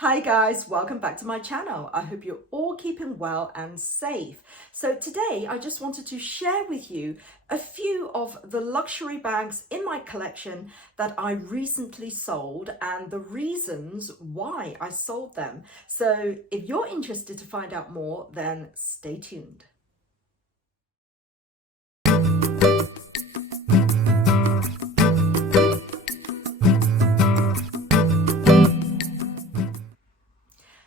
Hi guys, welcome back to my channel. I hope you're all keeping well and safe. So today I just wanted to share with you a few of the luxury bags in my collection that I recently sold and the reasons why I sold them. So if you're interested to find out more, then stay tuned.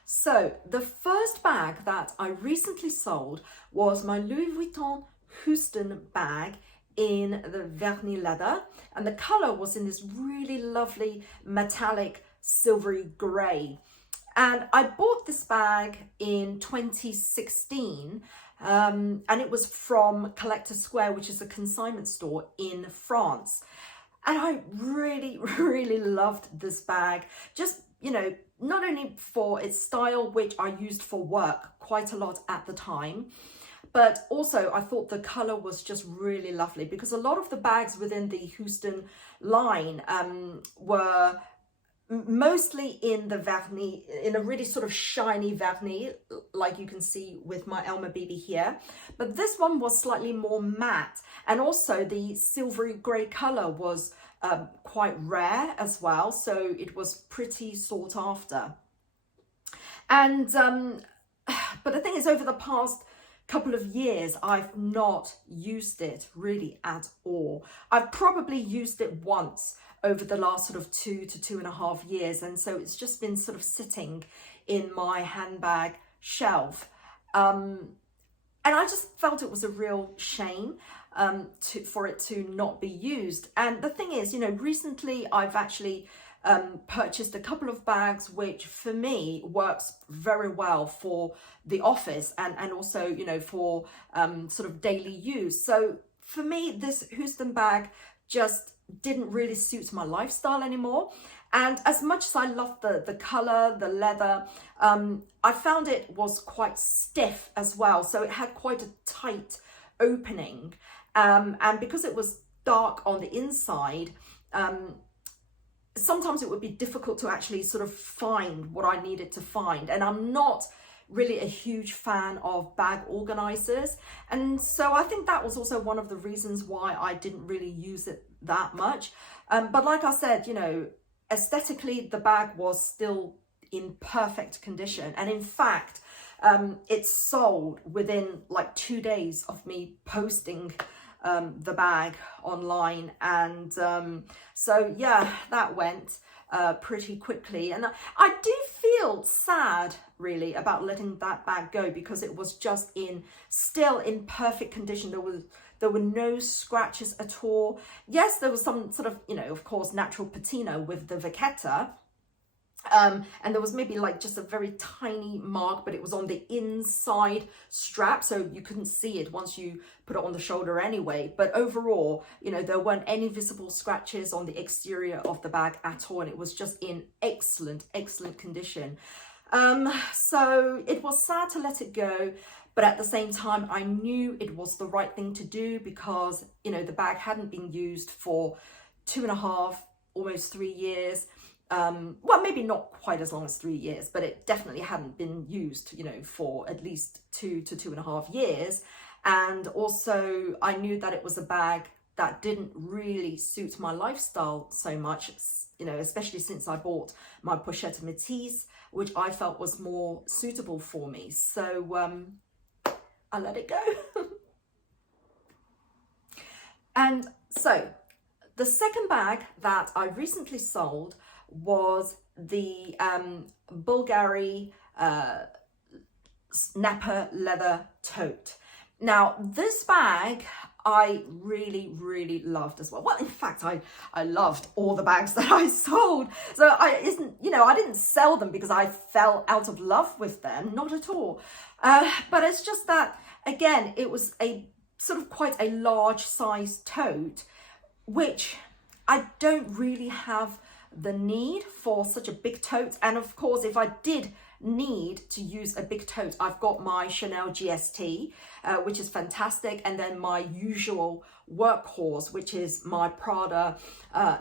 So the first bag that I recently sold was my Louis Vuitton Houston bag in the vernis leather, and the color was in this really lovely metallic silvery gray. And I bought this bag in 2016 and it was from Collector Square, which is a consignment store in France. And I really loved this bag. Just, not only for its style, which I used for work quite a lot at the time, but also I thought the color was just really lovely because a lot of the bags within the Houston line were mostly in the vernis, in a really sort of shiny vernis, like you can see with my Elma BB here. But this one was slightly more matte, and also the silvery grey color was quite rare as well, so it was pretty sought after. And but the thing is, over the past couple of years I've not used it really at all. I've probably used it once over the last sort of 2 to 2.5 years, and so it's just been sort of sitting in my handbag shelf, and I just felt it was a real shame for it to not be used. And the thing is, recently I've actually purchased a couple of bags which for me works very well for the office and also for sort of daily use. So for me, this Houston bag just didn't really suit my lifestyle anymore. And as much as I loved the color, the leather, I found it was quite stiff as well. So it had quite a tight opening. And because it was dark on the inside, sometimes it would be difficult to actually sort of find what I needed to find. And I'm not really a huge fan of bag organizers. And so I think that was also one of the reasons why I didn't really use it that much. But like I said, aesthetically, the bag was still in perfect condition. And in fact, it sold within like 2 days of me posting the bag online. And so yeah, that went pretty quickly. And I do feel sad really about letting that bag go because it was just still in perfect condition. There were no scratches at all. Yes, there was some sort of, of course, natural patina with the vachetta. And there was maybe like just a very tiny mark, but it was on the inside strap, so you couldn't see it once you put it on the shoulder anyway. But overall, there weren't any visible scratches on the exterior of the bag at all, and it was just in excellent condition. So it was sad to let it go, but at the same time, I knew it was the right thing to do because, the bag hadn't been used for 2.5, almost 3 years. Well, maybe not quite as long as 3 years, but it definitely hadn't been used, for at least 2 to 2.5 years. And also I knew that it was a bag that didn't really suit my lifestyle so much, especially since I bought my Pochette Métis, which I felt was more suitable for me. So I let it go. And so the second bag that I recently sold was the Bulgari snapper leather tote. Now this bag I really loved as well. Well, in fact, I loved all the bags that I sold. So I didn't sell them because I fell out of love with them, not at all. But it's just that, again, it was a sort of quite a large size tote, which I don't really have the need for such a big tote. And of course, if I did need to use a big tote, I've got my Chanel GST, which is fantastic, and then my usual workhorse, which is my Prada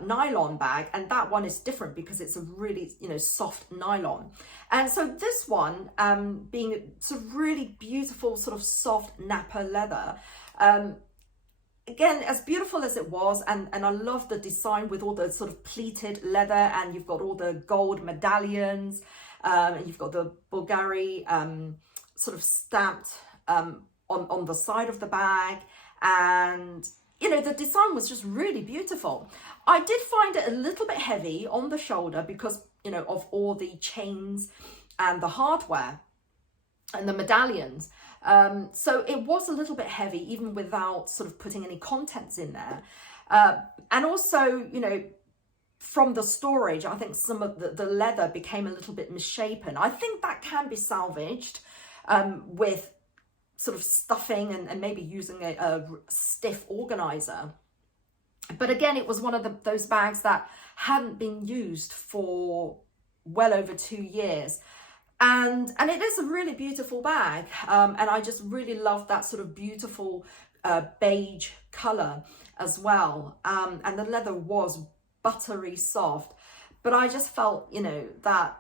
nylon bag, and that one is different because it's a really, you know, soft nylon. And so this one, being sort of really beautiful sort of soft nappa leather, again, as beautiful as it was, and I love the design with all the sort of pleated leather, and you've got all the gold medallions, and you've got the Bulgari sort of stamped on the side of the bag, and you know, the design was just really beautiful. I did find it a little bit heavy on the shoulder because, you know, of all the chains and the hardware and the medallions. So it was a little bit heavy, even without sort of putting any contents in there. And also, you know, from the storage, I think some of the leather became a little bit misshapen. I think that can be salvaged with sort of stuffing and maybe using a stiff organizer. But again, it was one of those bags that hadn't been used for well over 2 years. And it is a really beautiful bag. And I just really love that sort of beautiful beige color as well. And the leather was buttery soft. But I just felt, you know, that,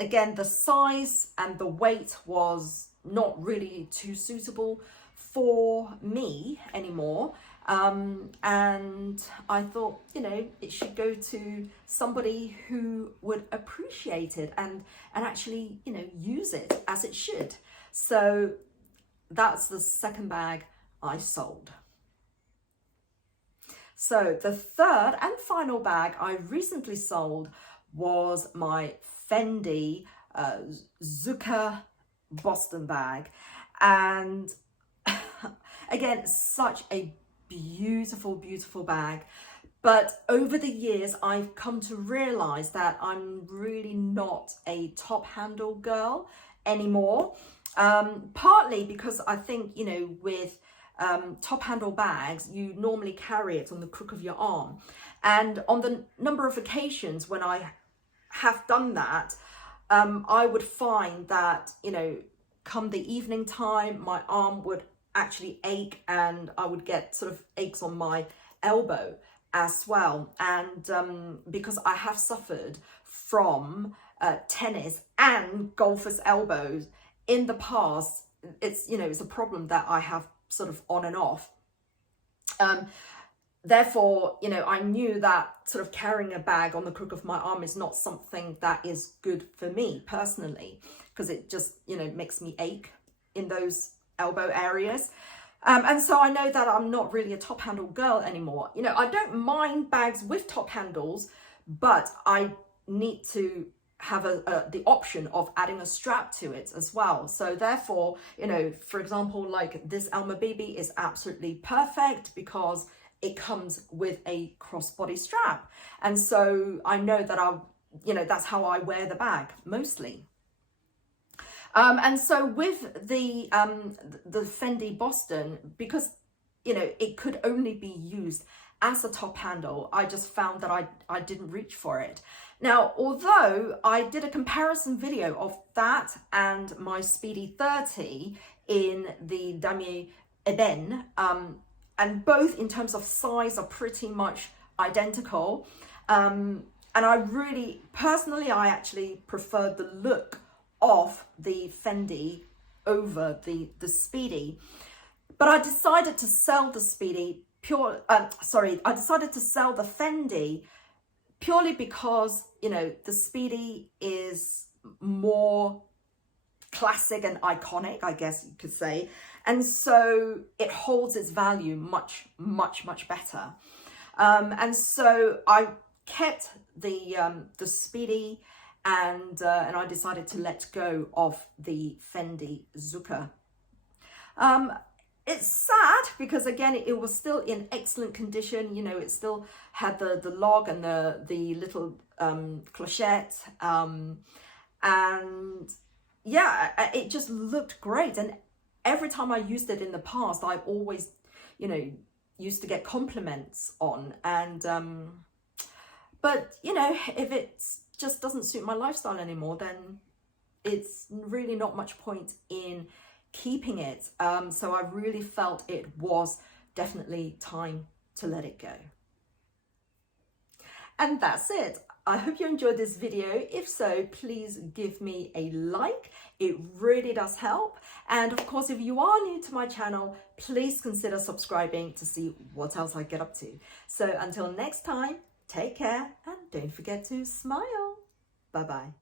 again, the size and the weight was not really too suitable for me anymore. And I thought, you know, it should go to somebody who would appreciate it and actually, you know, use it as it should. So that's the second bag I sold. So the third and final bag I recently sold was my Fendi Zucker Boston bag. And again, such a beautiful bag. But over the years, I've come to realize that I'm really not a top handle girl anymore. Partly because I think, you know, with top handle bags, you normally carry it on the crook of your arm. And on the number of occasions when I have done that, I would find that, you know, come the evening time, my arm would actually ache, and I would get sort of aches on my elbow as well. And because I have suffered from tennis and golfer's elbows in the past, it's, you know, it's a problem that I have sort of on and off. Therefore, you know, I knew that sort of carrying a bag on the crook of my arm is not something that is good for me personally, because it just, you know, makes me ache in those elbow areas. And so I know that I'm not really a top handle girl anymore. You know, I don't mind bags with top handles, but I need to have the option of adding a strap to it as well. So therefore, you know, for example, like this Elma BB is absolutely perfect because it comes with a crossbody strap. And so I know that you know, that's how I wear the bag mostly. And so with the Fendi Boston, because, you know, it could only be used as a top handle, I just found that I didn't reach for it. Now, although I did a comparison video of that and my Speedy 30 in the Damier Ebene, and both in terms of size are pretty much identical. And I really, personally, I actually preferred the look of the Fendi over the Speedy. But I decided to sell the Speedy I decided to sell the Fendi purely because, you know, the Speedy is more classic and iconic, I guess you could say. And so it holds its value much better. And so I kept the Speedy, and I decided to let go of the Fendi Zucker. It's sad because, again, it was still in excellent condition. You know, it still had the log and the little clochette, and yeah, it just looked great. And every time I used it in the past, I always, you know, used to get compliments on. And But, you know, if it just doesn't suit my lifestyle anymore, then it's really not much point in keeping it. So I really felt it was definitely time to let it go. And that's it. I hope you enjoyed this video. If so, please give me a like. It really does help. And of course, if you are new to my channel, please consider subscribing to see what else I get up to. So until next time, take care and don't forget to smile. Bye-bye.